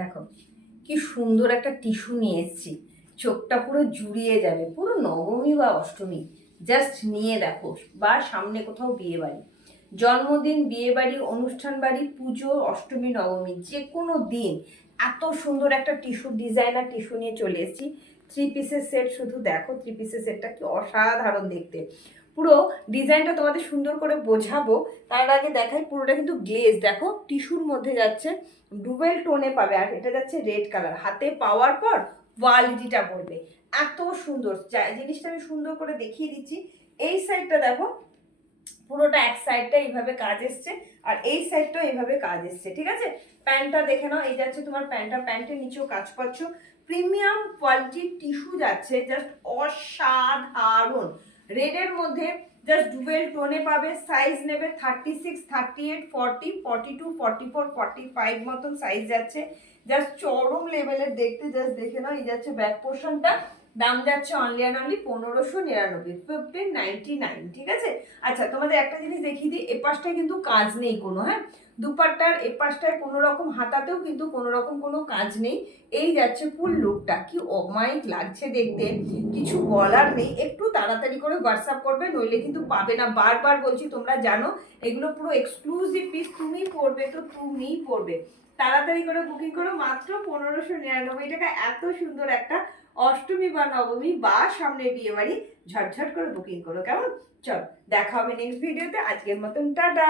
দেখো কি সুন্দর একটা টিস্যু নিয়ে এসেছি, চোখটা পুরো জুড়িয়ে যাবে, পুরো নবমী বা অষ্টমী। জাস্ট নিয়ে দেখো, বা সামনে কোথাও বিয়ে বাড়ি, জন্মদিন, বিয়ে বাড়ি, অনুষ্ঠান বাড়ি, পুজো, অষ্টমী, নবমী, যে কোনো দিন এত সুন্দর একটা টিস্যু, ডিজাইনার টিস্যু নিয়ে চলে এসেছি। 3 পিসের সেট, শুধু দেখো 3 পিসের সেটটা কি অসাধারণ দেখতে। পুরো ডিজাইনটা তোমাদের সুন্দর করে বোঝাবো, তার আগে দেখাই পুরোটা কিন্তু গ্লেজ, দেখো টিস্যুর মধ্যে যাচ্ছে, ডুবেল টোনে পাবে, আর এটা যাচ্ছে রেড কালার। হাতে পাওয়ার পর কোয়ালিটিটা বলবে এত সুন্দর। জিনিসটা আমি সুন্দর করে দেখিয়ে দিচ্ছি। এই সাইডটা দেখো, পুরোটা এক সাইডটা এইভাবে কাজ এসছে, আর এই সাইডটা এইভাবে কাজ এসছে, ঠিক আছে। প্যান্টটা দেখে নাও, এই যাচ্ছে তোমার প্যান্টটা, প্যান্টের নিচেও কাজ পাচ্ছ। প্রিমিয়াম কোয়ালিটির টিস্যু যাচ্ছে, জাস্ট অসাধারণ। রেডের মধ্যে জাস্ট ডুবেল টোনে পাবে। সাইজ নেবে 36, 38, 40, 42, 44, 45 মতন সাইজ যাচ্ছে। জাস্ট চরম লেভেলের দেখতে, জাস্ট দেখে নাও। এই যাচ্ছে ব্যাক পোর্শনটা, দাম যাচ্ছে অনলি অ্যান্ড অনলি 1599, 1599, ঠিক আছে। আচ্ছা, তোমাদের একটা জিনিস দেখিয়ে দিই, এপাশটায় কিন্তু কাজ নেই কোনো, হ্যাঁ। দুপাট্টার এপাশটায় কোনো রকম, হাতাতেও কিন্তু কোনো রকম কোনো কাজ নেই। এই যাচ্ছে ফুল লুকটা, কি অমায়িক লাগছে দেখতে, কিছু বলার নেই। একটু তাড়াতাড়ি করে হোয়াটসঅ্যাপ করবে, নইলে কিন্তু পাবে না। বারবার বলছি, তোমরা জানো এগুলো পুরো এক্সক্লুসিভ পিস, তুমি পড়বে তো তুমিই পড়বে। তাড়াতাড়ি করে বুকিং করো, মাত্র 1599 টাকা। এত সুন্দর একটা অষ্টমী বা নবমী বা সামনে বিয়ে বাড়ি, ঝটঝট করে বুকিং করো, কেমন? চল, দেখা হবে নেক্সট ভিডিওতে। আজকের মতন টাটা।